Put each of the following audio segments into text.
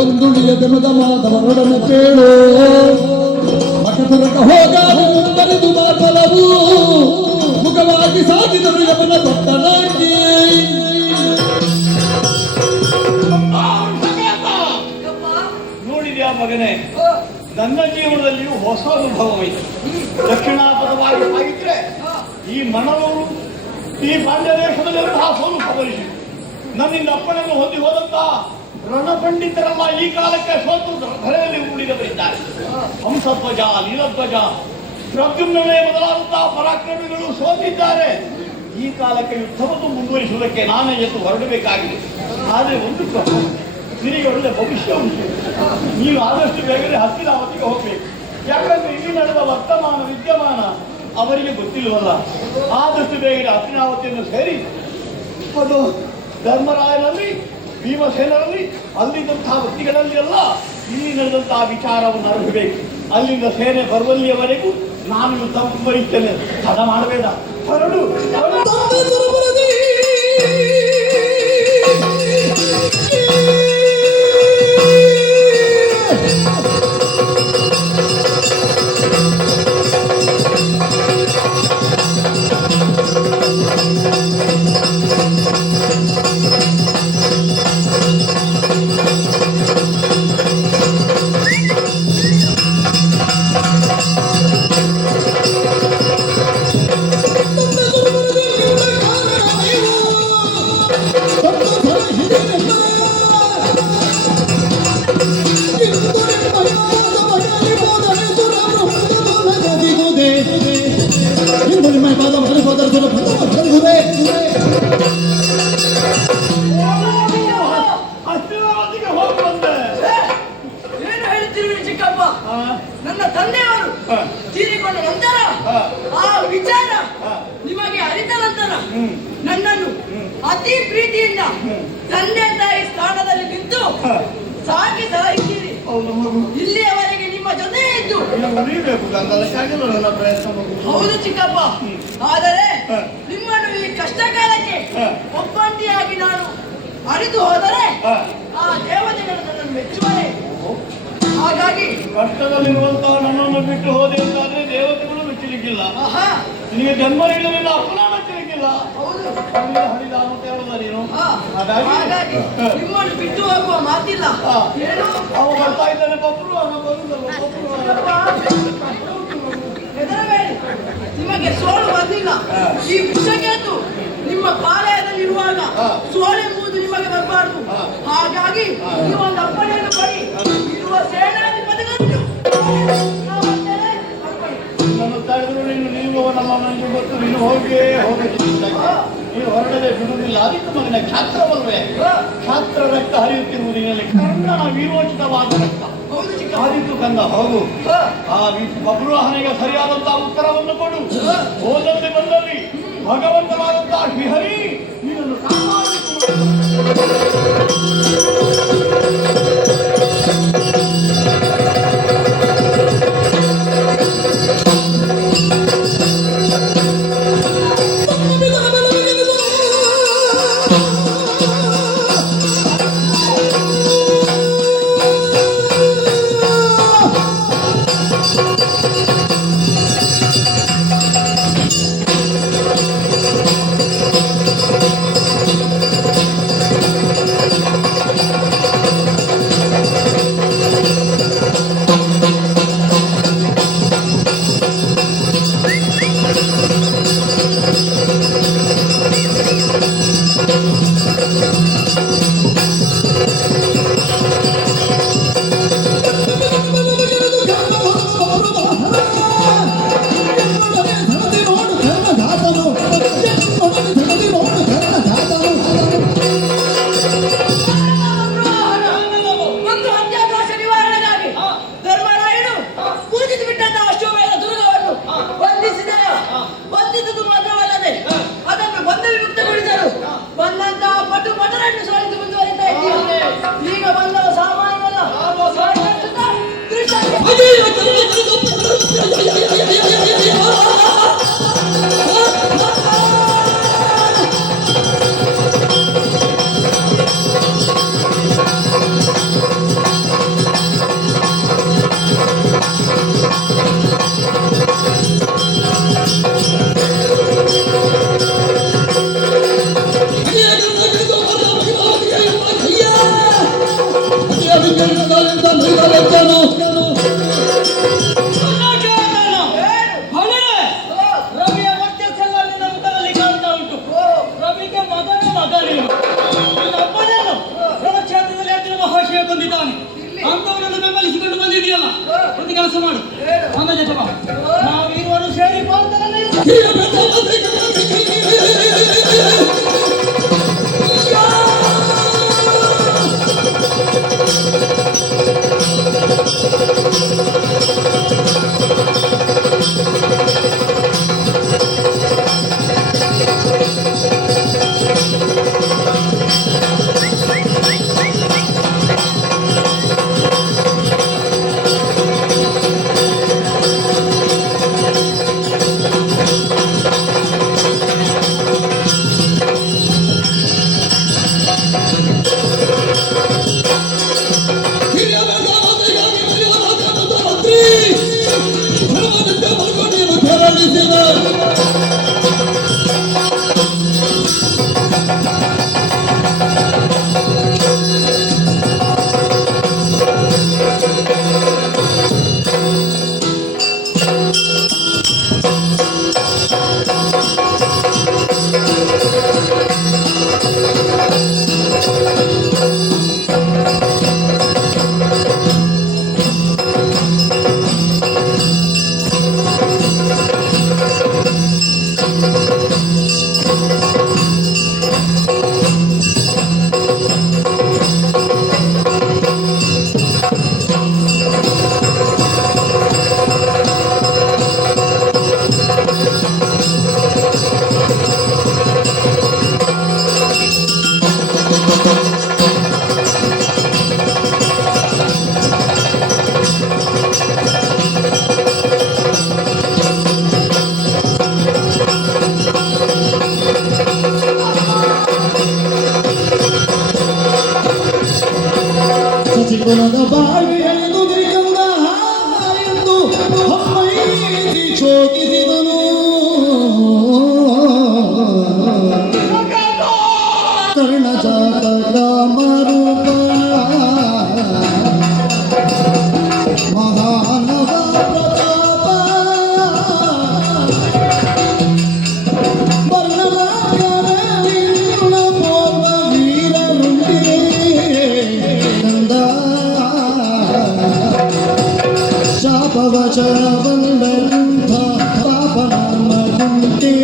ಒಂದುಳಿಯ ದನದ ಮಾಧವರೊಡನೆ ಕೇಳು ಮಠದೊರಕ ಹೋಗಾವು ಮುಂದರಿದು ಮಾತಲವು ಮುಖವಾಗಿ ಸಾಗಿದರು ಯಮನ ಭಕ್ತನಾಗಿ ನೋಡಿದ್ಯಾ ಮಗನೇ, ನನ್ನ ಜೀವನದಲ್ಲಿಯೂ ಹೊಸ ಅನುಭವವಿದೆ. ದಕ್ಷಿಣಾಪಥವಾಗಿ ಸಾಗಿದ್ರೆ ಈ ಮನವರು ಈ ಪಾಂಡ್ಯ ದೇಶದಲ್ಲಿ ಸೋಲು ಖಬರಿಸಿ ನನ್ನಿಂದ ಅಪ್ಪಣೆಯನ್ನು ಹೊಂದಿ ಹೋದಂತ ರಣಪಂಡಿತರೆಲ್ಲ ಈ ಕಾಲಕ್ಕೆ ಸೋತು ಧರೆಯಲ್ಲಿ ಉಳಿದವರಿದ್ದಾರೆ. ಹಂಸಧ್ವಜ, ನೀಲಧ್ವಜ, ಪ್ರದ್ಯುಮ್ನೇ ಮೊದಲಾದಂತಹ ಪರಾಕ್ರಮಿಗಳು ಸೋತಿದ್ದಾರೆ. ಈ ಕಾಲಕ್ಕೆ ಯುದ್ಧವನ್ನು ಮುಂದುವರಿಸುವುದಕ್ಕೆ ನಾನೇ ಎದ್ದು ಹೊರಡಬೇಕಾಗಿದೆ. ಆದರೆ ಒಂದು ನಿನಗೆ ಒಳ್ಳೆ ಭವಿಷ್ಯ ಉಂಟು. ನೀವು ಆದಷ್ಟು ಬೇಗನೆ ಹಸ್ತಿನಾವತಿಗೆ ಹೋಗ್ಬೇಕು. ಯಾಕಂದ್ರೆ ಇಲ್ಲಿ ನಡೆದ ವರ್ತಮಾನ ವಿದ್ಯಮಾನ ಅವರಿಗೆ ಗೊತ್ತಿಲ್ವಲ್ಲ. ಆದಷ್ಟು ಬೇಗನೆ ಹಸ್ತಿನಾವತಿಯನ್ನು ಸೇರಿ ಅದು ಧರ್ಮರಾಯನಲ್ಲಿ, ಭೀಮಸೇನರಲ್ಲಿ, ಅಲ್ಲಿದ್ದಂತಹ ವ್ಯಕ್ತಿಗಳಲ್ಲಿ ಎಲ್ಲ ಇಲ್ಲಿ ನಡೆದಂತಹ ವಿಚಾರವನ್ನು ಅರಿಸಬೇಕು. ಅಲ್ಲಿಂದ ಸೇನೆ ಬರುವಲ್ಲಿಯವರೆಗೂ ನಾನು ಯುದ್ಧ ಮುಂದುವರಿಸ್ತೇನೆ. ತಡ ಮಾಡಬೇಡ, ಹೊರಡು. ನನ್ನ ತಂದೆಯವರು ತೀರಿಕೊಂಡ ನಂತರ ಆ ವಿಚಾರ ನಿಮಗೆ ಅರಿತ ನಂತರ ನನ್ನನ್ನು ಅತಿ ಪ್ರೀತಿಯಿಂದ ತಂದೆ ತಾಯಿ ಸ್ಥಾನದಲ್ಲಿ ನಿಂತು ಸಾಕಿ ಸಲಹಿದ್ದೀರಿ. ಇಲ್ಲಿಯವರೆಗೆ ನಿಮ್ಮ ಜೊತೆ ಇದ್ದು. ಹೌದು ಚಿಕ್ಕಪ್ಪ, ಆದರೆ ನಿಮ್ಮನ್ನು ಈ ಕಷ್ಟ ಕಾಲಕ್ಕೆ ಒಬ್ಬಂಟಿಯಾಗಿ ನಾನು ಅರಿತು ಹೋದರೆ ಆ ದೇವತೆಗಳು ನನ್ನನ್ನು ಮೆಚ್ಚುವರೆ. ಹಾಗಾಗಿ ಕಷ್ಟದಲ್ಲಿರುವಂತಹ ನನ್ನನ್ನು ಬಿಟ್ಟು ಹೋದೆ ಅಂತಾದ್ರೆ ದೇವತೆಗಳು ಮೆಚ್ಚಲಿಕ್ಕಿಲ್ಲ. ನಿನಗೆ ಜನ್ಮ ನೀಡಲಿಲ್ಲ, ಅಪ್ಪನ ಮೆಚ್ಚಲಿಕ್ಕಿಲ್ಲ. ಹರಿದ ಅಂತ ಹೇಳುದ ನೀನು. ಹಾಗಾಗಿ ನಿಮ್ಮನ್ನು ಬಿಟ್ಟು ಹೋಗುವ ಮಾತಿಲ್ಲ. ಅವ ಬರ್ತಾ ಇದ್ದಾನೆ, ಬಬ್ರು ಹೆದರಬೇಡಿ, ನಿಮಗೆ ಸೋಲು ಬಂದಿಲ್ಲ. ಈ ವಿಷಯಕ್ಕೇತು ನಿಮ್ಮ ಪಾಲಯದಲ್ಲಿರುವಾಗ ಸೋಲೆಂಬುದು ನಿಮಗೆ ಬರಬಾರದು. ಹಾಗಾಗಿ ನೀವೊಂದು ಅಪ್ಪಣೆಯನ್ನು ಕೊಡಿ. ಇರುವ ಸೇನಾಧಿಪತಿಗಳನ್ನು ತಡೆದ್ರು ನೀನು ನಮ್ಮ ಮನೆಗೆ ಗೊತ್ತು. ನೀನು ಹೋಗಿಯೇ ನೀನು ಹೊರಡದೆ ಬಿಡುವುದಿಲ್ಲ. ಅದಕ್ಕೆ ಮಗನ ಕ್ಷಾತ್ರವಲ್ವೇ? ಕ್ಷಾತ್ರ ರಕ್ತ ಹರಿಯುತ್ತಿರುವುದು ನಿನ್ನಲ್ಲಿ ಕರ್ಣನ ವೀರೋಚಿತವಾದ ರಕ್ತ. ಆದಿತ್ತು ಕಂದ, ಹೋಗು. ಆ ಬಬ್ರುವಾಹನಿಗೆ ಸರಿಯಾದಂತಹ ಉತ್ತರವನ್ನು ಕೊಡು. ಹೋದಲ್ಲಿ ಬಂದಲ್ಲಿ ಭಗವಂತನಾದಂತಹ ಶ್ರೀಹರಿ ನೀನನ್ನು ಕೆಲಸ ಮಾಡು. ಹೇಳು. ನಮ್ಮ ಜೊತೆ ಬಾ. ನಾವಿರುವರು ಸೇರಿ ಬಂದರೆ ಸಚಿವನದ ಬಾವಿ ಎಳೆದು ದಿಗಂಗ ಎಂದು ಅಮ್ಮೈಸಿ ಚೋಕಿಸಿದನು. ಕರ್ಣಜಾತಕ ಮರುಪ ಮಹಾನವ ಪ್ರತಾಪ ವರ್ಣರಾಜನ ಪೂರ್ವ ವೀರನುಂಟೆ ಕಂದ ಶಾಪವಚನವಲ್ಲಂಥ ಪಾಪನಾಮಗುಂಟೆ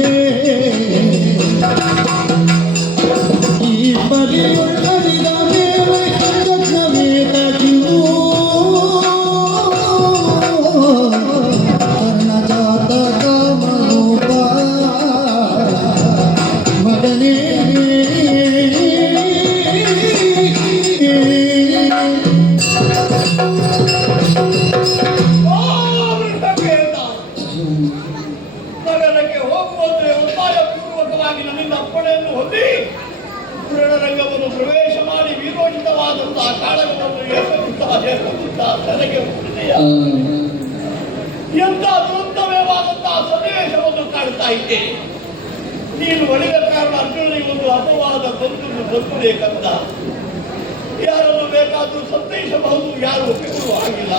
ಈ ಪರಿಯೊಳ್ಳಡಿದ ಮೇಲೆ ಯಜ್ಞವೇದ ಕಿಂದು ಕರ್ಣಜಾತಕ ಮನೋಪ ಮಗನೇ ನಗರಕ್ಕೆ ಹೋಗುವಂತೆ ಒತ್ತಾಯಪೂರ್ವಕವಾಗಿ ನನ್ನಿಂದ ಅಪ್ಪಣೆಯನ್ನು ಹೊಂದಿ ರಣರಂಗವನ್ನು ಪ್ರವೇಶ ಮಾಡಿ ವೀರೋಚಿತವಾದಂತಹ ಕಾಳಗವನ್ನು ಎಸಗುತ್ತಾ ತನಗೆ ಹುಟ್ಟಿದೆಯ ಎಂಥ ದುರಂತವೇವಾದಂತಹ ಸನ್ನಿವೇಶವನ್ನು ಕಾಣ್ತಾ ಇದ್ದೇನೆ. ನೀನು ಒಳ್ಳೆಯ ಕಾರಣ ಅರ್ಜುನನಿಗೆ ಒಂದು ಅಪವಾದ ಬಂದುದೇ ಕಂದ. ಯಾರನ್ನು ಬೇಕಾದರೂ ಸಂತೈಸಬಹುದು, ಯಾರು ಒಪ್ಪಿಕೊಳ್ಳುವ ಹಾಗಿಲ್ಲ.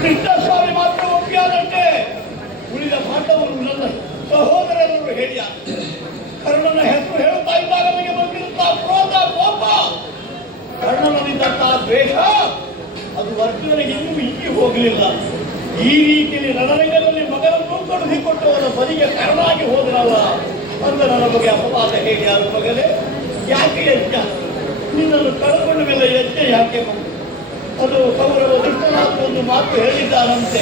ಕೃಷ್ಣಸ್ವಾಮಿ ಮಾತ್ರ ಒಪ್ಪಿಯಾದಂತೆ ಉಳಿದ ಪಾಂಡವರು ನನ್ನ ಸಹೋದರರು ಹೇಳಿಯ ಕರ್ಣನ ಹೆಸರು ಹೇಳುತ್ತಾ ಇದ್ದಾಗ ನನಗೆ ಬಂದಿರುತ್ತಾ ಕ್ರೋಧ, ಕೋಪ, ಕರ್ಣನಿದ್ದಂತಹ ದ್ವೇಷ ಅದು ಅರ್ಜುನನಿಗೆ ಇನ್ನೂ ಇಕ್ಕಿ ಹೋಗಲಿಲ್ಲ. ಈ ರೀತಿಯಲ್ಲಿ ರಣರಂಗದಲ್ಲಿ ಮಗನನ್ನು ಕಳುಹಿಕೊಟ್ಟವರ ಬದಿಗೆ ಕರ್ಣಾಗಿ ಹೋದನಲ್ಲ ಅಂತ ನನ್ನ ಬಗ್ಗೆ ಅಪವಾದ ಹೇಳಿ ಯಾರು ಮಗನೇ? ಯಾಕೆ ಯಜ್ಞ? ನಿನ್ನನ್ನು ಕಳ್ಕೊಂಡ ಮೇಲೆ ಯಜ್ಞ ಯಾಕೆ ಬಂತು? ಅದು ಕೌರವ ದುಷ್ಟನಾದ ಒಂದು ಮಾತು ಹೇಳಿದ್ದಾರಂತೆ.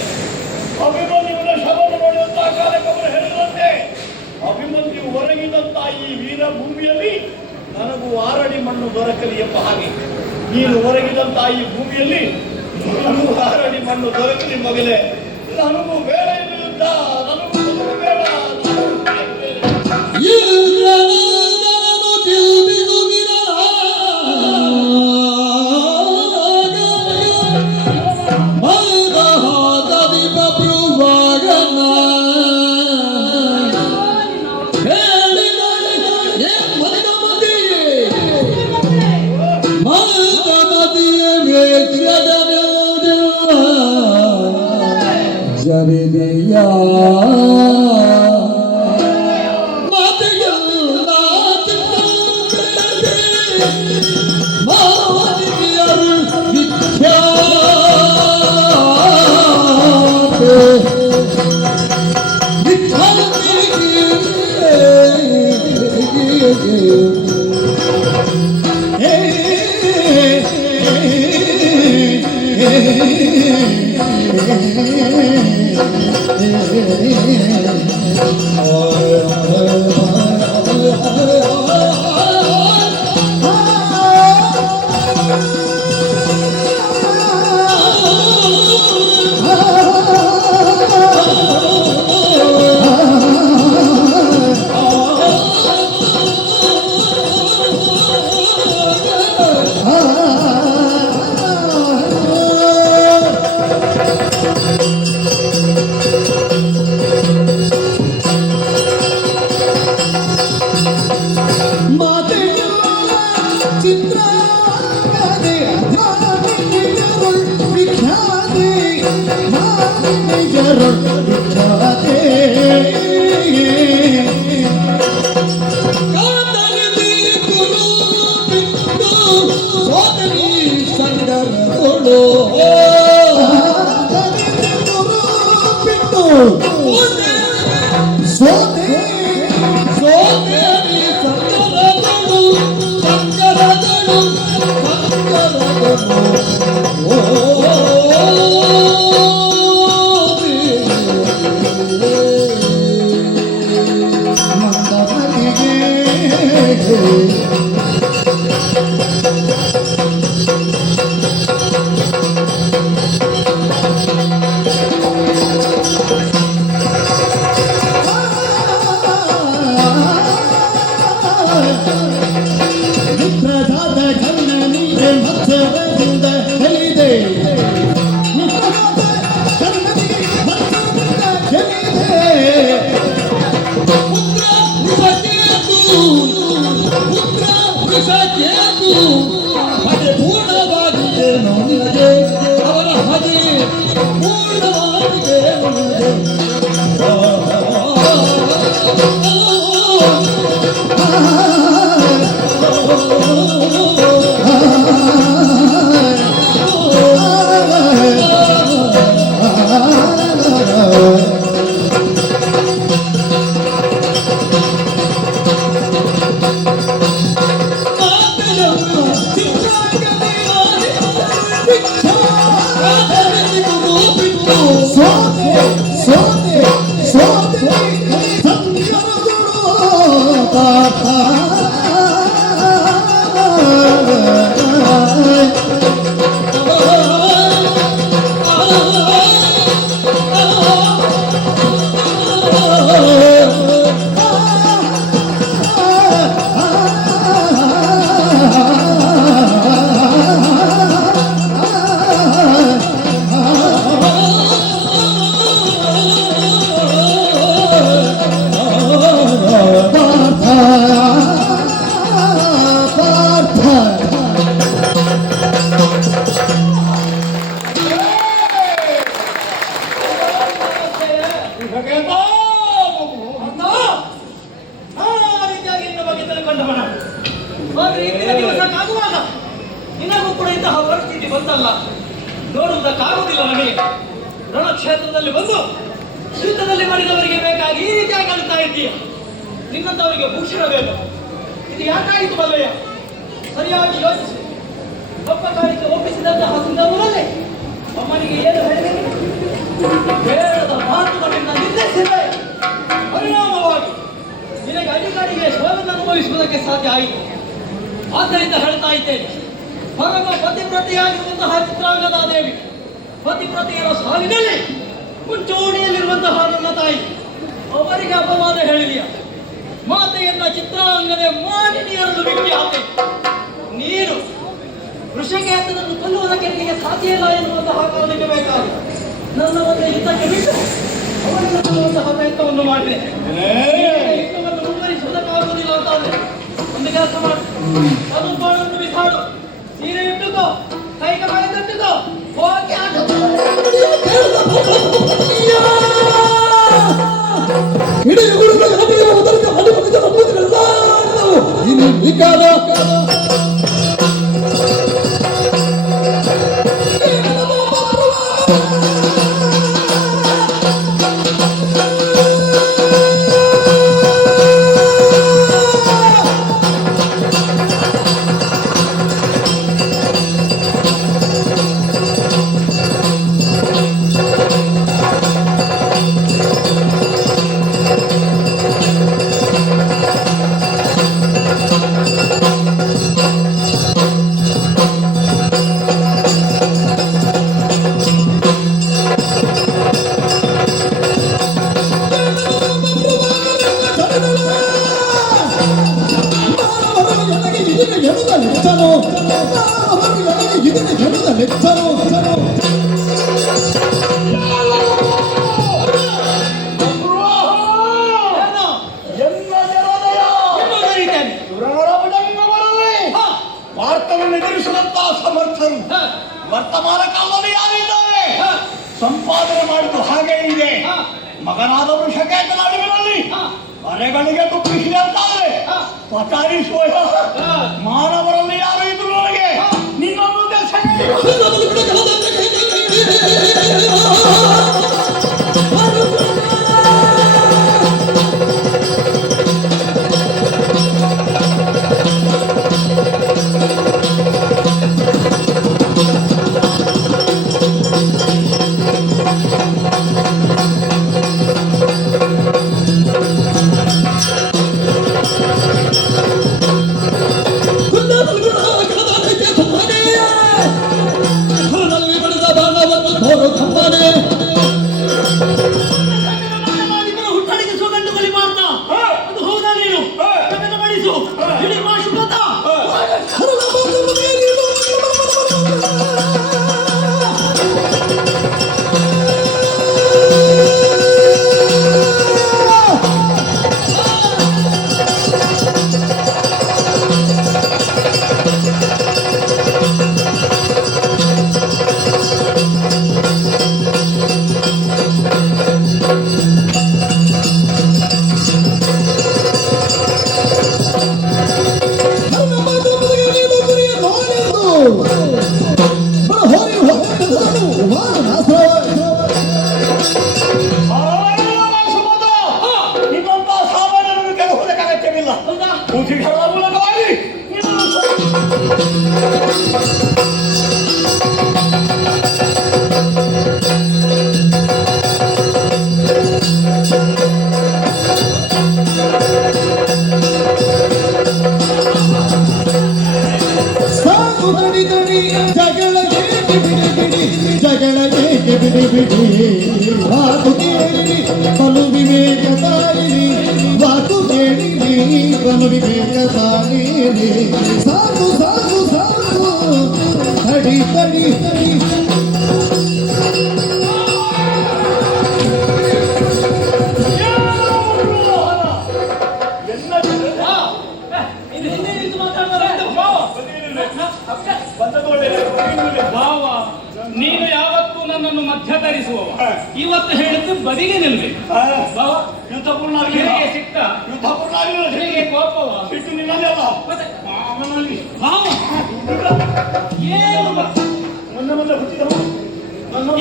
ಅಭಿಮನ್ಯುವಿನ ಶವವನ್ನು ನೋಡಿದಂತಹ ಕಾಲಕ್ಕೆ ಅವರು ಹೇಳಿದಂತೆ, ಅಭಿಮನ್ಯು ಹೊರಗಿದಂತ ಈ ವೀರ ಭೂಮಿಯಲ್ಲಿ ನನಗೂ 6 ಅಡಿ ಮಣ್ಣು ದೊರಕಲಿ ಎಂಬ ಹಾಗೆ ನೀನು ಹೊರಗಿದಂತ ಈ ಭೂಮಿಯಲ್ಲಿ ನನಗೂ 6 ಅಡಿ ಮಣ್ಣು ದೊರಕಲಿ ಮಗಲೇ. ನನಗೂ ಬೇಡ ಯುದ್ಧ, ನನಗೂ ಬೇಡ. ಜರಿದೆಯ ಮಾತೆಯ ಆದ್ರೆ ಇಂದಿನ ದಿವಸಕ್ಕಾಗುವಾಗ ನಿನಗೂ ಕೂಡ ಇಂತಹ ಪರಿಸ್ಥಿತಿ ಬಂತಲ್ಲ, ನೋಡುವುದಕ್ಕಾಗುವುದಿಲ್ಲ ನನಗೆ. ರಣಕ್ಷೇತ್ರದಲ್ಲಿ ಬಂದು ಯುದ್ಧದಲ್ಲಿ ಮರಿದವರಿಗೆ ಬೇಕಾಗಿ ಈ ರೀತಿಯಾಗಿ ಅಳ್ತಾ ಇದ್ದೀಯ. ನಿನ್ನಂತವರಿಗೆ ಭೂಷಣ ಬೇಕು. ಇದು ಯಾಕಾಯಿತು ಬಲ್ಲಯ್ಯ? ಸರಿಯಾಗಿ ಯೋಚಿಸಿ. ಒಬ್ಬ ಕಾಣಿಕೆ ಒಪ್ಪಿಸಿದಂತಹ ಸಂದರ್ಭದಲ್ಲಿ ಅಮ್ಮನಿಗೆ ಏನು ಹೇಳಿದೆ? ಬೇಡದ ಮಾತುಗಳಿಂದ ನಿಂದಿಸಿದೆ. ಪರಿಣಾಮವಾಗಿ ನಿನಗೆ ಅಧಿಕಾರಿಗೆ ಸೋಲನ್ನು ಅನುಭವಿಸುವುದಕ್ಕೆ ಸಾಧ್ಯ ಆಯಿತು. ಆದ್ದರಿಂದ ಹೇಳ್ತಾ ಇದ್ದೇನೆ, ಪರಮ ಪತಿವ್ರತೆಯಾಗಿರುವಂತಹ ಚಿತ್ರಾಂಗದ ದೇವಿ, ಪತಿವ್ರತೆಯರ ಸಾಲಿನಲ್ಲಿ ಮುಂಚೂಣಿಯಲ್ಲಿರುವಂತಹ ನನ್ನ ತಾಯಿ, ಅವರಿಗೆ ಅಪವಾದ ಹೇಳಿದೆಯ. ಮಾತೆಯನ್ನ ಚಿತ್ರಾಂಗದೆ ಮಾನಿನಿಯರಲು ವಿಖ್ಯಾತೆ. ನೀನು ವೃಷಕೇತನನ್ನು ಕೊಲ್ಲುವುದಕ್ಕೆ ನಿನಗೆ ಸಾಧ್ಯ ಇಲ್ಲ ಎನ್ನುವಂತಹ ಕಾರಣಕ್ಕೆ ಬೇಕಾಗಿ ನನ್ನ ಒಂದು ಯುದ್ಧಕ್ಕೆ ಬಿಟ್ಟು ಅವರಿಗೆ ಕೊಲ್ಲುವಂತಹ ಪ್ರಯತ್ನವನ್ನು ಮಾಡಿದೆ. ಯುದ್ಧವನ್ನು ಮುಂದುವರಿಸುವುದಕ್ಕಾಗುವುದಿಲ್ಲ ಅಂತಾದ್ರೆ ಒಂದು ಕೆಲಸ ಮಾಡು, ಅದು ಬಾಳನ್ನು ಬಿಸಾಡು, ಸೀರೆ ಇಟ್ಟುಕೋ, ಕೈಗೆ ಬಾಯಿ ತಟ್ಟುಕೋ, ಹೋಗಿ ಮಗನಾದವರು ಶಕೇತನ ಅಡಿಗಳಲ್ಲಿ ಹಾ. ಮನೆಗಳಿಗೆ ತುಪ್ಪಿಸಿದೆ ಅಂತಾದ್ರೆ ಹಾ. ಪಚಾರಿಸುವ ಹಾ. ಮಾನವರಲ್ಲಿ ಯಾರು ಇದ್ರು ನನಗೆ ನಿನ್ನೊಂದು ಹುಟ್ಟಡಿಗಿಸುವ ಗಂಡುಗಲಿ ಮಾರ್ತ ಅದು ಹೌದಾ ನೀನು ಪ್ರಕಟ ಮಾಡಿಸು ಇಡೀ ಮಾಶುಪತ ನಿನ್ನಂತ ಸಾಮಾನ್ಯರನ್ನು ಕೆಳಹುವುದಕ್ಕೆ ಅಗತ್ಯವಿಲ್ಲ ಬುದ್ಧಿಗಳ ಮೂಲಕವಾಗಿ ಸಾಕು ದಡಿ ದಡಿ ಜಗಳಗೆ ಬಿಡಿ ಬಿಡಿ ಜಗಳಗೆ ಬಿಡಿ ಬಿಡಿ ವಾಕು ಕೇಳಿರಿ ಬಲು ವಿವೇಕ ತಾಳಿರಿ ವಾಕು ಕೇಳಿರಿ ಬಲು ವಿವೇಕ ತಾಳಿರಿ ಸಾಕು ಸಾಕು ಸಾಕು ತಡಿ ತಡಿ ತಡಿ ನೀನು ಯಾವತ್ತೂ ನನ್ನನ್ನು ಮಧ್ಯ ಧರಿಸುವವ ಇವತ್ತು ಹೇಳಿದ್ದು ಬದಿಗೆ ನಿಲ್ಬೇಕು ಬಾವ ಯುದ್ಧಪೂರ್ಣ ನಿನಗೆ ಸಿಕ್ಕ ಯುದ್ಧಪೂರ್ಣ ಆಗಲಿಲ್ಲ ನಿನಗೆ ಕೋಪವ ಸಿಟ್ಟು ನಿನ್ನದೇ ಅಲ್ಲ ಮತ್ತೆ ಮಾವನಲ್ಲಿ ಬಾವ ಏನು ಮೊನ್ನೆ ಮೊನ್ನೆ ಹುಟ್ಟಿದವ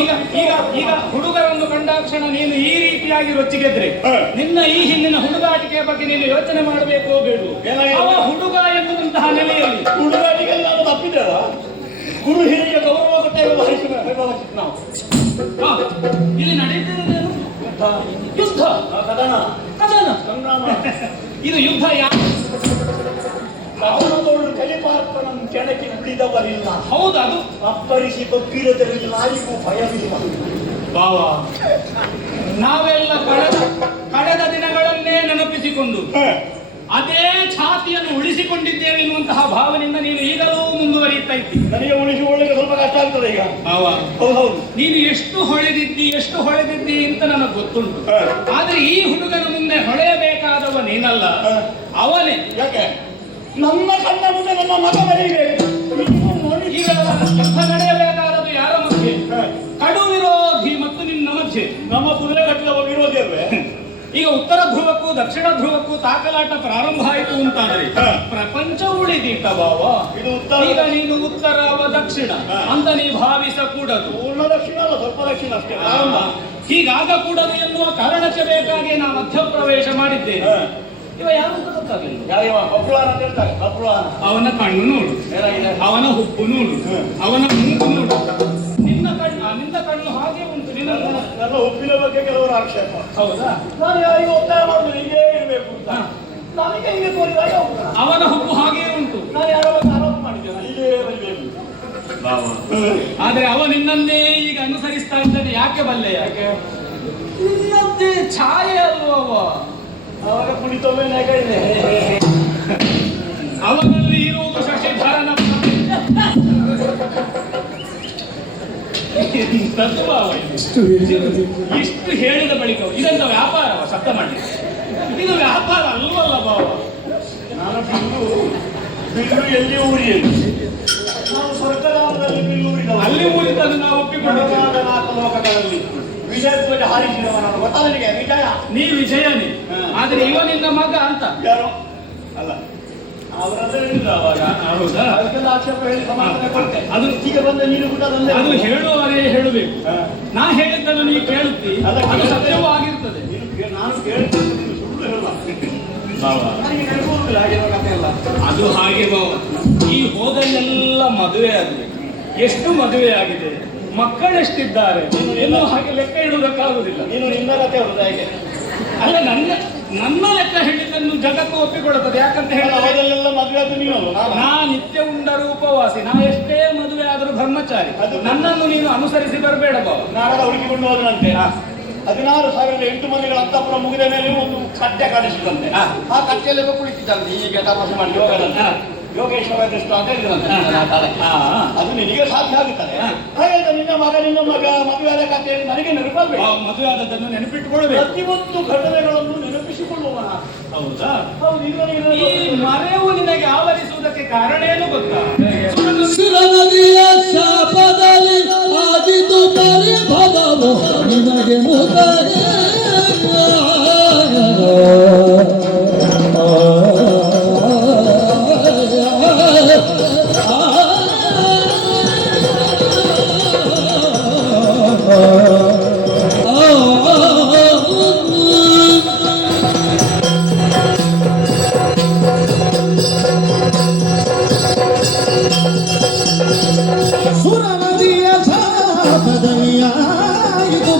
ಈಗ ಈಗ ಈಗ ಹುಡುಗರನ್ನು ಕಂಡಾಕ್ಷಣ ನೀನು ಈ ರೀತಿಯಾಗಿ ರೊಚ್ಚಿಗೆದ್ರೆ ನಿನ್ನ ಈ ಹಿಂದಿನ ಹುಡುಗಾಟಿಕೆಯ ಬಗ್ಗೆ ನೀನು ಯೋಚನೆ ಮಾಡಬೇಕೋ ಬೇಡು ಅವ ಹುಡುಗ ಎನ್ನುವಂತಹ ನೆಲೆಯಲ್ಲಿ ಹುಡುಗಾಟಿಗೆ ನಾನು ತಪ್ಪಿದ್ದೇವ ಗುರು ಹಿರಿಯ ಗೌರವ ಕೊಟ್ಟೆ ನಾವು ಹಾ, ಇಲ್ಲಿ ನಡೆಯುತ್ತಿರುವುದೇನು ಯುದ್ಧ ಕದನ ಕದನ ಸಂಗ್ರಾಮ ಇದು ಯುದ್ಧ ಅವನದವಳು ಕಲಿಪಾರ್ಪಣ ಕೆಣಕಿ ಉಳಿದವರಿಲ್ಲ ಹೌದು ಅದು ಅಪ್ಪರಿಸಿ ಬಗ್ಗಿರದರಲ್ಲಿ ಯಾರಿಗೂ ಭಯವಿಲ್ಲ ಬಾವ ನಾವೆಲ್ಲ ಕಳೆದ ದಿನಗಳನ್ನೇ ನೆನಪಿಸಿಕೊಂಡು ಅದೇ ಛಾತಿಯನ್ನು ಉಳಿಸಿಕೊಂಡಿದ್ದೇವೆ ಎನ್ನುವಂತಹ ಭಾವನೆಯಿಂದ ನೀನು ಈಗಲೂ ಮುಂದುವರಿಯುತ್ತಾ ಇದ್ದಿ. ನನಗೆ ಉಳಿಸಿಕೊಳ್ಳಿಕ್ಕೆ ಸ್ವಲ್ಪ ಕಷ್ಟ ಆಗ್ತದೆ ಈಗ ಬಾವ ಹೌದೌದು ನೀನು ಎಷ್ಟು ಹೊಳೆದಿದ್ದಿ ಅಂತ ನನಗೆ ಗೊತ್ತುಂಟು. ಆದ್ರೆ ಈ ಹುಡುಗನ ಮುಂದೆ ಹೊಳೆಯಬೇಕಾದವ ನೀನಲ್ಲ, ಅವನೇ. ಯಾಕೆ ನನ್ನ ಕಣ್ಣ ಮುಂದೆ ನನ್ನ ಮಗ ಬರೀಬೇಕು ಈಗ ಯುದ್ಧ ನಡೆಯಬೇಕಾದದ್ದು ಯಾರ ಮಧ್ಯೆ? ಕಡು ವಿರೋಧಿ ಮತ್ತು ನಿನ್ನ ಮಧ್ಯೆ. ನಮ್ಮ ಕುದುರೆ ಕಟ್ಟಿದ ವಿರೋಧಿ ಅಲ್ವೇ? ಈಗ ಉತ್ತರ ಧ್ರುವಕ್ಕೂ ದಕ್ಷಿಣ ಧ್ರುವಕ್ಕೂ ತಾಕಲಾಟ ಪ್ರಾರಂಭ ಆಯಿತು ಅಂತಾದ್ರೆ ಪ್ರಪಂಚ ಉಳಿದೀತ ಬಾವ. ಇದು ಉತ್ತರ. ಈಗ ನೀನು ಉತ್ತರ ಅವ ದಕ್ಷಿಣ ಅಂತ ನೀ ಭಾವಿಸಕೂಡದು. ಪೂರ್ಣ ದಕ್ಷಿಣ ಅಲ್ಲ, ಸ್ವಲ್ಪ ದಕ್ಷಿಣ ಅಷ್ಟೇ. ಪ್ರಾರಂಭ ಹೀಗಾಗಕೂಡದು ಎನ್ನುವ ಕಾರಣಕ್ಕೆ ಬೇಕಾಗಿ ನಾ ಮಧ್ಯಪ್ರವೇಶ ಮಾಡಿದ್ದೇನೆ. ಇವ ಯಾರು ಅಂತ ಗೊತ್ತಾಗಲಿಲ್ಲ. ಯಾವ ಅಪ್ರಾಣ ಅಂತ ಹೇಳ್ತಾರೆ. ಅಪ್ರಾಣ ಅವನ ಕಣ್ಣು ನೋಡು, ಏನಾಗಿದೆ? ಅವನ ಹುಬ್ಬು ನೋಡು, ಅವನ ಮೂಗು ನೋಡು. ನಿನ್ನ ಕಣ್ಣು ಹಾಗೆ ಉಂಟು. ನನ್ನ ಹುಬ್ಬಿನ ಬಗ್ಗೆ ಕೆಲವರು ಆಕ್ಷೇಪ. ಹೌದಾ? ನಾನು ಯಾರಿಗೂ ಒತ್ತಾಯ ಮಾಡುದು ಹೀಗೆ ಇರಬೇಕು ಅಂತ. ನನಗೆ ಹೀಗೆ ತೋರಿದಾಗ ಅವನ ಹುಬ್ಬು ಹಾಗೆ ಉಂಟು. ನಾನು ಯಾರ ಬಗ್ಗೆ ಆರೋಪ ಮಾಡಿದ್ದೇನೆ ಹೀಗೆ ಬರಬೇಕು. ಆದ್ರೆ ಅವ ನಿನ್ನನ್ನೇ ಈಗ ಅನುಸರಿಸ್ತಾ ಇದ್ದಾನೆ. ಯಾಕೆ ಬಲ್ಲೆ? ಯಾಕೆ ನಿನ್ನದ್ದೇ ಛಾಯೆ ಅಲ್ವವ. ಅವಾಗ ಕುಣಿತವೇ ನಗ ಇದೆ. ಅವನಲ್ಲಿ ಇರುವುದು ಶಶಿಧರನ ತತ್ವ. ಇಷ್ಟು ಹೇಳಿದ ಬಳಿಕ ಇದೆಂತ ವ್ಯಾಪಾರ? ಶಬ್ದ ಮಾಡಿ, ಇದು ವ್ಯಾಪಾರ ಅಲ್ವಲ್ಲ ಬಾವ. ನಾನು ಬಿಲ್ಲು ಎಲ್ಲಿ ಊರಿಯಲ್ಲಿ ನಾವು ಸ್ವರ್ಗಧಾಮದಲ್ಲಿ ಬಿಲ್ಲು ಊರಿದವ. ಅಲ್ಲಿ ಊರಿದ್ದನ್ನು ನಾವು ಒಪ್ಪಿಕೊಂಡು ನಾಲ್ಕು ಲೋಕಗಳಲ್ಲಿ ವಿಜಯ ಧ್ವಜ ಹಾರಿಸಿದವ ನಾನು ಗೊತ್ತಾ ನನಗೆ ವಿಜಯ. ನೀ ವಿಜಯನೇ, ಹಾ. ಆದ್ರೆ ಇವ ನಿನ್ನ ಮಗ ಅಂತ. ಯಾರು ಅಲ್ಲ ಅವರದ್ದು ಹೇಳಿದ್ರು ಅವಾಗ. ಹೌದಾ? ಅದಕ್ಕೆಲ್ಲ ಆಕ್ಷೇಪ ಹೇಳಿ ಸಮಾಧಾನ ಕೊಡ್ತೆ. ಅದು ಈಗ ಬಂದ ನೀನು ಕೂಡ ತಂದೆ ಅದು ಹೇಳುವವರೇ ಹೇಳಬೇಕು. ಹಾ. ನಾ ಹೇಳಿದ್ದನ್ನು ನೀ ಕೇಳುತ್ತಿ, ಅಲ್ಲ, ಅದು ಸತ್ಯವೂ ಆಗಿರ್ತದೆ. ನಾನು ಕೇಳ್ತೀನಿ, ನೀನು ಸುಳ್ಳು ಹೇಳುವ. ನನಗೆ ನೆನಪುವುದಿಲ್ಲ ಆಗಿರೋ ಕಥೆ ಎಲ್ಲ. ಅದು ಹಾಗೆ ಬಾವ, ಈ ಹೋದಲ್ಲೆಲ್ಲ ಮದುವೆ ಆಗಬೇಕು. ಎಷ್ಟು ಮದುವೆ ಆಗಿದೆ, ಮಕ್ಕಳೆಷ್ಟಿದ್ದಾರೆ, ಇನ್ನೂ ಹಾಗೆ ಲೆಕ್ಕ ಇಡುವುದಕ್ಕಾಗುವುದಿಲ್ಲ. ನೀನು ನಿನ್ನ ಕಥೆ ಹೊರದ ಹೇಗೆ ಅಲ್ಲ, ನನ್ನ ಲೆಕ್ಕ ಹೇಳಿದ್ದನ್ನು ಜಗತ್ತು ಒಪ್ಪಿಕೊಳ್ಳುತ್ತದೆ. ಯಾಕಂತ ಹೇಳಿದ್ರೆ ಅವರೆಲ್ಲ ಮದುವೆ ಆದ ನೀನು ನಾ ನಿತ್ಯ ಉಂಡರೂ ಉಪವಾಸಿ, ನಾ ಎಷ್ಟೇ ಮದುವೆ ಆದರೂ ಬ್ರಹ್ಮಚಾರಿ. ಅದು ನನ್ನನ್ನು ನೀನು ಅನುಸರಿಸಿ ಬರಬೇಡ ಬಾವ. ನಾಳೆಲ್ಲ ಹುಡುಕಿಕೊಂಡು ಹೋದನಂತೆ 16,008 ಮಂದಿಗಳ ಅಂತಃಪುರ ಮುಗಿದ ಮೇಲೆ ಒಂದು ಕಟ್ಟೆ ಕಾಣಿಸಿದಂತೆ. ಆ ಕಟ್ಟೆಯಲ್ಲಿ ಕುಳಿತಿದ್ದಂತೆ, ಹೀಗೆ ತಪಾಸಣೆ ಮಾಡಿ ಯೋಗದಂತೆ. ಯೋಗೇಶ್ವರ ದೃಷ್ಟ ಅಂತ ಹೇಳಿದಂತೆ. ಅದು ನಿನಗೆ ಸಾಧ್ಯ ಆಗುತ್ತದೆ. ಹಾಗೆ ನಿನ್ನ ಮಗ ಮದುವೆಯಾದ ಕಥೆ ನನಗೆ ನೆನಪಾಗಬೇಕು. ಮದುವೆ ಆದದ್ದನ್ನು ನೆನಪಿಟ್ಟುಕೊಳ್ಳಬೇಕು. ಪ್ರತಿಯೊಂದು ಘಟನೆಗಳನ್ನು ನೆನಪಿಸಿಕೊಳ್ಳುವ. ಹೌದಾ? ಹೌದು. ಈ ಮರೆವು ನಿನಗೆ ಆವರಿಸುವುದಕ್ಕೆ ಕಾರಣ ಏನು ಗೊತ್ತಾ? ಸುರನದಿಯ ಶಾಪದಲ್ಲಿ ಆಗಿದ್ದು ಪರಿಭವವು ನಿನಗೆ ಮುದರೆ. ಸುರನದಿಯ ಶಾಪದಲ್ಲಿಯಾಗಿದು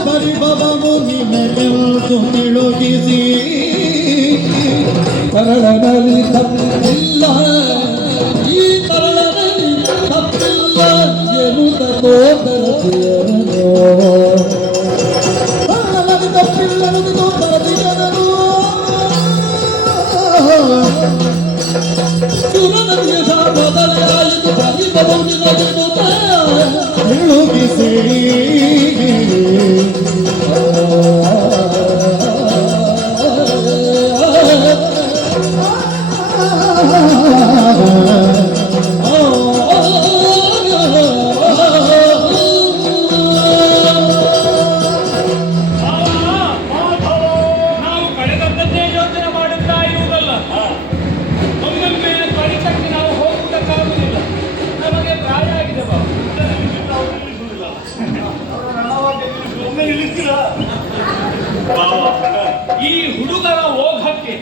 ಪರಿಭವವು ನಿನಗೆ ಮುಳುಗಿಸಿ. ತರಳನಲ್ಲಿ ತಪ್ಪಿಲ್ಲ, ಈ ತರಳನಲ್ಲಿ ತಪ್ಪಿಲ್ಲ ಎನ್ನುತ್ತ ತೋತರತಿಯನು. ತರಳನಲ್ಲಿ ತಪ್ಪಿಲ್ಲ ಎನ್ನುತ್ತ ತೋತರತಿಯನು. ಸುರನದಿಯ ಶಾಪದಲ್ಲಿ ಆಯಿತು ಪರಿಭವವು ನಿನಗೆ ಮುಳುಗಿಸಿ. ನಾವು ಕಳೆದದ್ದನ್ನೇ ಯೋಚನೆ ಮಾಡುತ್ತಾ ಇರುವುದಲ್ಲ. ಒಮ್ಮೊಮ್ಮೆ ಕಡಿತಕ್ಕೆ ನಾವು ಹೋಗುವುದಕ್ಕಾಗುವುದಿಲ್ಲ. ನಮಗೆ ಪ್ರಾಯ ಆಗಿದೆ ಬಾಬು. ಒಮ್ಮೆ ನಿಲ್ಲಿಸ್ತೀರ. ಈ ಹುಡುಗರ ಓಘಕ್ಕೆ,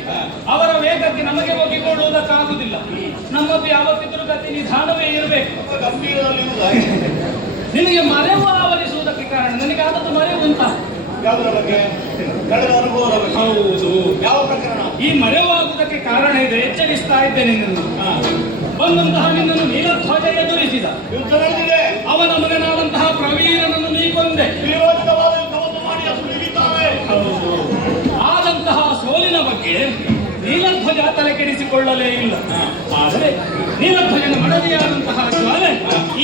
ಅವರ ವೇಗಕ್ಕೆ ನಮಗೆ ಒಗ್ಗಿಕೊಳ್ಳುವುದಕ್ಕಾಗುವುದಿಲ್ಲ. ನಮ್ಮದು ಯಾವತ್ತಿದ್ರೂ ಗತಿ ನಿಧಾನವೇ ಇರಬೇಕು. ನಿನಗೆ ಮರೆವು ಆವರಿಸುವುದಕ್ಕೆ ಕಾರಣ ನನಗಾದದ್ದು ಮರೆವು ಅಂತ. ಯಾವುದರ ಬಗ್ಗೆ? ಕಳೆದ ಅನುಭವದ ಬಗ್ಗೆ. ಹೌದು. ಯಾವ ಪ್ರಕರಣ? ಈ ಮರೆವಾಗುವುದಕ್ಕೆ ಕಾರಣ ಇದೆ. ಎಚ್ಚರಿಸ್ತಾ ಇದ್ದೇನೆ ನಿನ್ನನ್ನು. ಬಂದಂತಹ ನಿನ್ನನ್ನು ನೀಲಧ್ವಜ ಎದುರಿಸಿದ. ಯುದ್ಧ ನಡೆದಿದೆ. ಅವನ ಮಗನಾದಂತಹ ಪ್ರವೀರನನ್ನು ನೀ ಕೊಂದೆ. ವಿರೋಚಿತವಾದ ಯುದ್ಧವನ್ನು ಮಾಡಿ ಅದು ಹಿಡಿತಾರೆ. ಆದಂತಹ ಸೋಲಿನ ಬಗ್ಗೆ ನೀಲಧ್ವಜ ತಲೆ ಕೆಡಿಸಿಕೊಳ್ಳಲೇ ಇಲ್ಲ. ಆದರೆ ನೀಲಧ್ವಜನ ಮಡದಿಯಾದಂತಹ ಜ್ವಾಲೆ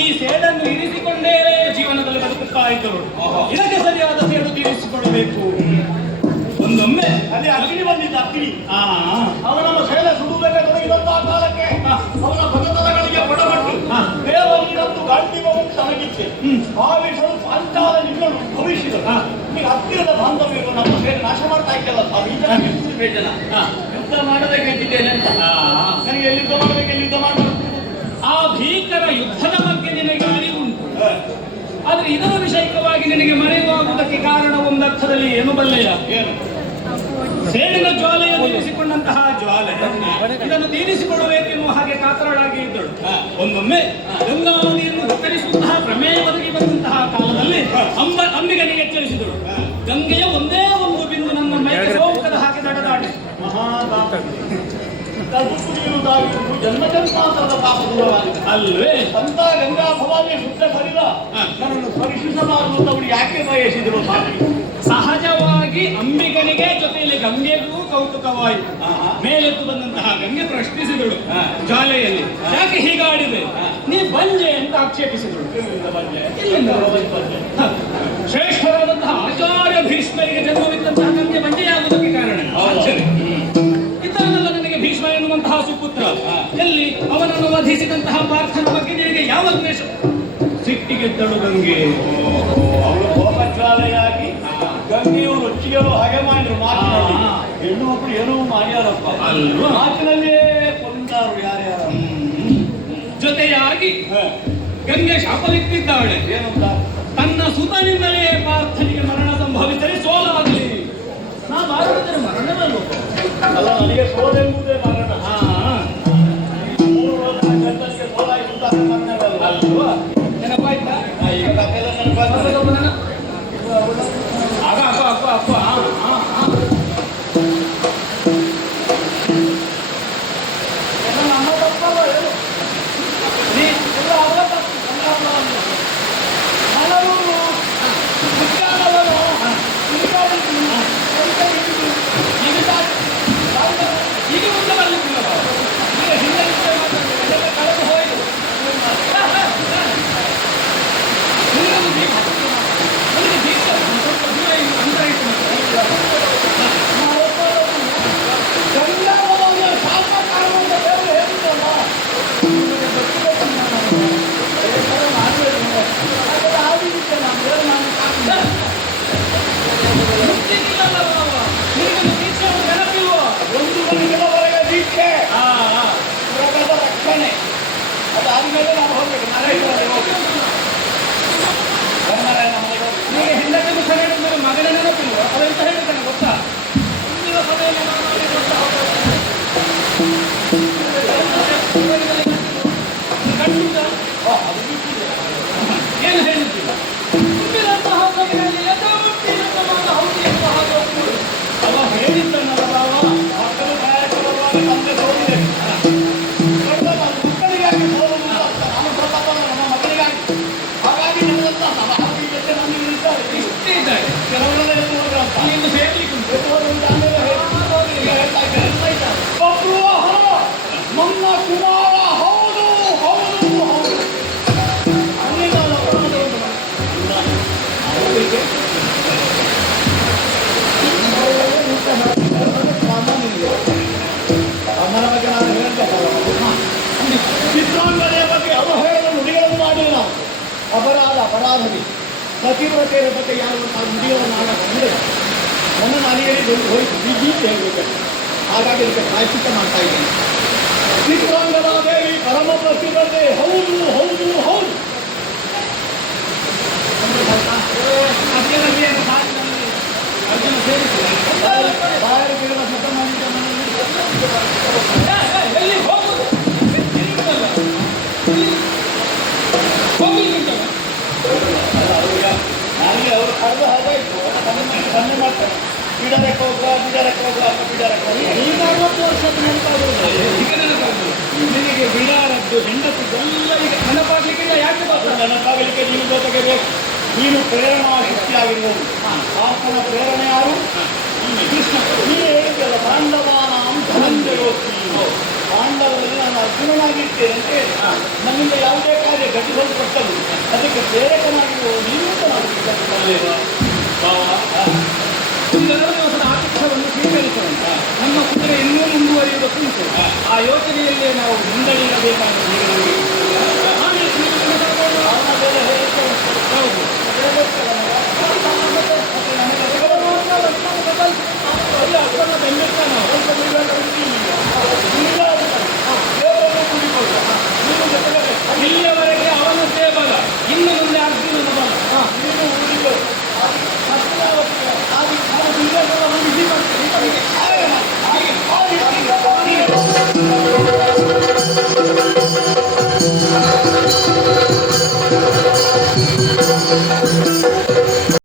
ಈ ಸೇಡನ್ನು ಇರಿಸಿಕೊಂಡೇ ಜೀವನದಲ್ಲಿ ಬದುಕುತ್ತಾ ಇದ್ದವರು. ಇದಕ್ಕೆ ಸರಿಯಾದ ಸೇಡು ತೀರಿಸಿಕೊಳ್ಳಬೇಕು. ಒಂದೊಮ್ಮೆ ಅಲ್ಲಿ ಅಗ್ನಿ ಬಂದಿದ್ದ. ಅಗ್ನಿ ಅವನನ್ನು ಸೇಲೆ ಸುಡುವುದಕ್ಕಾದಂತಹ ಕಾಲಕ್ಕೆ ಅವನ ಭಗತಗಳಿಗೆ ಒಡಪಟ್ಟು ದೇವರಿನಂದು ಗಾಂಧಿವ ವಂಶವಾಗಿತ್ತೆ. ಭಾವಿಸಲು ಪಾಂಚಾಲ ನಿಗಳು ಭವಿಷ್ಯಗಳು. ಈಗ ಹತ್ತಿರದ ಬಾಂಧವ್ಯಗಳು ನಮ್ಮ ಸೇನೆ ನಾಶ ಮಾಡ್ತಾ ಇದ್ದಲ್ಲ. ಬೇಜನ ಯುದ್ಧ ಮಾಡದೆ ಗೆದ್ದಿದ್ದೇನೆ ಅಂತ. ನನಗೆ ಎಲ್ಲಿ ಯುದ್ಧ ಮಾಡಬೇಕು, ಎಲ್ಲಿ ಯುದ್ಧ ಮಾಡಬೇಕು. ಆ ಭೀಕರ ಯುದ್ಧದ ಬಗ್ಗೆ ನಿನಗೆ ಅರಿವುಂಟು. ಆದ್ರೆ ಇದರ ವಿಷಯಕವಾಗಿ ನಿನಗೆ ಮರೆಯುವಾಗುವುದಕ್ಕೆ ಕಾರಣ ಒಂದರ್ಥದಲ್ಲಿ ಏನು ಬಲ್ಲೆಯ? ಏನು? ಸೇಡಿನ ಜ್ವಾಲೆಯನ್ನು ಇರಿಸಿಕೊಂಡಂತಹ ಜ್ವಾಲೆ ಇದನ್ನು ತೀರಿಸಿಕೊಳ್ಳಬೇಕೆನ್ನುವ ಹಾಗೆ ಕಾತರಳಾಗಿ ಇದ್ದಳು. ಒಂದೊಮ್ಮೆ ಗಂಗಾ ನದಿಯನ್ನು ಉತ್ತರಿಸುವಂತಹ ಪ್ರಮೇಯ ಒದಗಿ ಬಂದಂತಹ ಕಾಲದಲ್ಲಿ ಅಂಬಿಗನಿಗೆ ಎಚ್ಚರಿಸಿದಳು. ಗಂಗೆಯ ಒಂದೇ ಒಂದು ಬಿಂದು ನನ್ನ ಮೈಗೆ ಸೋಂಕದ ಹಾಗೆ ದಡದಾಡಿ ಜನ್ಮ ಜನ್ಮಾಂತರದ ಪಾಪ ದೂರವಾಗಿದೆ ಅಲ್ವೇ? ಅಂತ ಗಂಗಾ ಭವಾನಿ ಶುದ್ಧ ಸರಿದ ನನ್ನನ್ನು ಪರೀಕ್ಷಿಸಬಾರದು ಅಂತ ಅವರು ಯಾಕೆ ಬಯಸಿದರು? ಸಹಜವಾಗಿ ಅಂಬಿಗನಿಗೆ ಜೊತೆಯಲ್ಲಿ ಗಂಗೆಗೂ ಕೌತುಕವಾಯಿತು. ಮೇಲೆತ್ತು ಬಂದಂತಹ ಗಂಗೆ ಪ್ರಶ್ನಿಸಿದಳು ಜ್ವಾಲೆಯಲ್ಲಿ, ಯಾಕೆ ಹೀಗಾಡಿದೆ? ನೀ ಬಂಜೆ ಅಂತ ಆಕ್ಷೇಪಿಸಿದಳು. ಶ್ರೇಷ್ಠರಾದಂತಹ ಆಚಾರ್ಯ ಭೀಷ್ಮರಿಗೆ ಜನ್ಮವಿದ್ದಂತಹ ಗಂಗೆ ಬಂಜೆಯಾಗುವುದಕ್ಕೆ ಕಾರಣ ಇತರನೆಲ್ಲ ನನಗೆ ಭೀಷ್ಮ ಎನ್ನುವಂತಹ ಸುಪುತ್ರ. ಎಲ್ಲಿ ಅವನನ್ನು ವಧಿಸಿದಂತಹ ಪಾರ್ಥನ ಬಗ್ಗೆ ನಿನಗೆ ಯಾವ ದ್ವೇಷ? ಸಿಟ್ಟಿಗೆದ್ದಳು ಗಂಗೆ. ಅವಳು ಕೋಪಜ್ವಾಲೆಯಾಗಿ ಹೇಳಿದ್ರು ಮಾತಿನಲ್ಲಿ. ಹಾ. ಹೆಣ್ಣು ಮಕ್ಕಳು ಏನೋ ಮಾಡ್ಯಾರಪ್ಪ ಅಲ್ವಾ? ಮಾತಿನಲ್ಲಿಯೇ ಕೊಂದಾರು ಯಾರ್ಯಾರು. ಜೊತೆಯಾಗಿ ಗಂಗೆ ಶಾಪವಿತ್ತಿದ್ದಾಳೆ. ಏನಂತ? ತನ್ನ ಸುತನಿಂದಲೇ ಪಾರ್ಥನಿಗೆ ಮರಣ ಸಂಭವಿಸಲಿ, ಸೋಲಾಗಲಿ. ನಾ ಬಾರದಿದ್ದರೆ ಮರಣವಲ್ಲೋ. ಅಲ್ಲ, ನನಗೆ ಸೋಲೆಂಬುದೇ ಮರಣ. ಹಾ, 3 ವರ್ಷ ಗಂಡನಿಗೆ ಸೋಲಾಯಿತು ಅಂತ ಮರಣವಲ್ಲ. ಅಲ್ವಾ? ನೆನಪಾಯ್ತಾ? ಈಗ ಕಥೆಲ್ಲ ನೆನಪಾಗ್ತದೆ. ಅಗ ಅಪ್ಪ ಅಪ್ಪ ಅಪ್ಪ ಎಲ್ಲ ನಮ್ಮ ತಪ್ಪಲ್ಲ ಏನು? ಎಲ್ಲ ಅವರ ತಪ್ಪು. ಮನವು ವಿಜ್ಞಾನವನ್ನು ತಿರುಗಾಡಿದ್ದು, ಕೈಕಟ್ಟಿದ್ದು, ಈಗ ಮುಂದೆ ಬರ್ಲಿಕ್ಕಿಲ್ಲ ಬಾವ. ಈಗ ಹಿಂದೆ ಮುಂದೆ ಮಾತಾಡ್ತಾರೆ. ಇದೆಲ್ಲ ಕಳೆದು ಹೋಯ್ತು. ನಿನಗೊಂದು ದೀಪ. ನನಗೆ ದೀಪ ಸ್ವಲ್ಪ ದೂರ ಇನ್ನು ಅಂತರ ಇಟ್ಟು ಗಂಗಾವವನ್ನು ಶಾಪ ಕಾಣುವಂತ ದೇವರು ಹೇಳಿದ್ದಲ್ಲ. ಮುಟ್ಟಿಗಿಲ್ಲಲ್ಲ ಬಾವ. ನಿನಗೊಂದು ದೀಕ್ಷೆ ಒಂದು ನೆನಪಿಲ್ವೋ? ಒಂದು ಮನೆಯವರೆಗೆ ದೀಕ್ಷೆ, ಹಾ ಹಾ. ಮೃಗದ ರಕ್ಷಣೆ. ಅದಾದ್ಮೇಲೆ ನಾವು ಹೋಗ್ಬೇಕು. ನಾರಾಯಣವರೆಗೆ ಹೋಗ್ಬೇಕು. ಧರ್ಮರಾಯನ ಮನೆಗೆ ಹೋಗ್ಬೇಕು. ನಿನಗೆ ಹಿಂದಕ್ಕೆ ಮುಖ ಹೇಳಿದ್ಮೇಲೆ ಮಗನ ನೆನಪಿಲ್ವೋ? ಅವೆಂತ ಹೇಳಿದ್ದಾನೆ ಗೊತ್ತಾ? ಮುಂದಿನ ಸಭೆಯಲ್ಲಿ ನಾನು ಅವನಿಗೆ ಗೊತ್ತಾ ಕಂಡಿದ್ದ? ಅದು ಬಿಟ್ಟಿದೆ. ಏನು ಹೇಳಿದ್ದಿಲ್ಲ? ತುಂಬಿದಂತಹ ಸಭೆಯಲ್ಲಿ ಯಥಾಮೂರ್ತಿ ನನ್ನ ಮಗ ಹೌದು ಎನ್ನುವ ಹಾಗೆ ಒಪ್ಪುವುದು. ಅವ ಹೇಳಿದ್ದನ್ನಲ್ಲ ಬಾವ. ಮಕ್ಕಳು ಕಾರ್ಯಕ್ರಮವಾಗಿ ನಮಗೆ ಸೋಲಿದೆ. ಮಕ್ಕಳಿಗಾಗಿ ಸೋಲುವುದು ಅಂತ ನಮ್ಮ ಪ್ರತಾಪನ ನಮ್ಮ ಮಕ್ಕಳಿಗಾಗಿ. ಹಾಗಾಗಿ ನಮ್ಮಂತ ನಮ್ಮ ಜೊತೆ ನಮಗೆ ಇರ್ತಾರೆ. ಇಷ್ಟೇ ಇದ್ದಾರೆ. ಕೆಲವರೆಲ್ಲ ಎದ್ದು ಹೋದ್ರು ಅಂತ. ಇನ್ನು ಸೇರ್ಲಿಕ್ಕೆ ಉಂಟು. ಎದ್ದು ಹೋದ್ರು ಅಂತ ಆಮೇಲೆ ಈಗ ಹೇಳ್ತಾ ಇದ್ದಾರೆ. ಒಬ್ರು ನನ್ನ ಕುಮಾರ ಹೌದು ಹೌದು ಹೌದು. ಅಲ್ಲಿಂದ ಅಪರಾಧ ಉಂಟು ಮಾಡಿ. ಅವರಿಗೆ ಸಾಮಾನ್ಯ ಅಮ್ಮನ ಬಗ್ಗೆ ನಾನು ಹೇಳ್ತೇನೆ. ಚಿತ್ರಾಂಗಣೆಯ ಬಗ್ಗೆ ಅವಹೇಳನ ನುಡಿಗಳನ್ನು ಮಾಡಿಲ್ಲ. ಅಪರಾಧವಿ ಪತಿವ್ರತೆಯರ ಬಗ್ಗೆ ಯಾರು ನುಡಿಗಳನ್ನು ಆಡೋದು ನನ್ನ ನಾಲಿಗೆಯಲ್ಲಿ ಬಂದು ಹೋಯ್ತು. ಬೀಜೀತ್ ಹೇಳ್ಬೇಕು. ಹಾಗಾಗಿ ಇದಕ್ಕೆ ಪ್ರಾಯಶ್ಚಿತ್ತ ಮಾಡ್ತಾ ಇದ್ದೀನಿ. ಚಿತ್ರಾಂಗನಾದೇವಿ ಪರಮ ಪತಿವ್ರತೆ ಹೌದು ಹೌದು ಹೌದು. ಅರ್ಜುನ ಸೇರಿ ಸಾಕು ನನಗೆ. ಅರ್ಜುನ ಸೇರಿಸಿದ. ಬಾಯರು ಗಿಡದ ಶತ ಮಾಡಿದ್ದ ಎಲ್ಲಿ ಹೋಗುದು? ತಿರುಗುದಲ್ಲ. ಹೋಗ್ಲಿಕ್ಕುಂಟಲ್ಲ? ನನಗೆ ಅವರು ಕರೆದು ಹಾಗಾಯ್ತು. ಕಮ್ಮಿ ಮಾಡ್ತಾರೆ. ಬಿಡರಕ್ಕೆ ಹೋಗುವ ಬಿಡರಕ್ಕೆ ಹೋಗುವ ಅಂತ ಬಿಡರಕ್ಕೆ ಹೋಗುವ. ಈಗ 60 ವರ್ಷದ ನೆನಪಾಗುವುದು. ಈಗ ನೆನಪಾಗ್ತದೆ. ನಿನಗೆ ಬಿಡಾರದ್ದು ಹೆಂಡತಿದ್ದೆಲ್ಲ ಈಗ ನೆನಪಾಗ್ಲಿಕ್ಕಿಲ್ಲ. ಯಾಕೆ ಗೊತ್ತಾ? ನೆನಪಾಗಲಿಕ್ಕೆ ನೀನು ಜೊತೆಗೆ ಬೇಕು. ನೀನು ಪ್ರೇರಣಾ ಶಕ್ತಿಯಾಗಿರ್ಬೋದು. ಆತನ ಪ್ರೇರಣೆ ಯಾರು? ಕೃಷ್ಣ. ನೀನು ಹೇಳಿದ್ದಲ್ಲ, ಪಾಂಡವಾನಾಂ ಧನಂಜಯೋಸ್ಮಿ. ಪಾಂಡವರಲ್ಲಿ ನಾನು ಅರ್ಜುನನಾಗಿರ್ತೇನೆ ಅಂತ ಹೇಳಿ ನನ್ನಿಂದ ಯಾವುದೇ ಕಾರ್ಯ ಘಟಿಸಲ್ಪಟ್ಟದು. ಅದಕ್ಕೆ ಪ್ರೇರಕನಾಗಿರುವ ನೀನು ಅಂತ ನಾನು ಅಲ್ಲೇವಾ? ಬಾವ, ಒಂದೆರಡು ದಿವಸದ ಆತಿಥ್ಯವನ್ನು ಸ್ವೀಕರಿಸುವಂತ ನಮ್ಮ ಕುದುರೆ ಇನ್ನೂ ಮುಂದುವರಿಯುವುದಕ್ಕುಂಟು. ಆ ಯೋಚನೆಯಲ್ಲೇ ನಾವು ಮುಂದಡಿಯಬೇಕಾದ ಅವನ ಮೇಲೆ ಹೇಳಿದ್ದು ಹೌದು.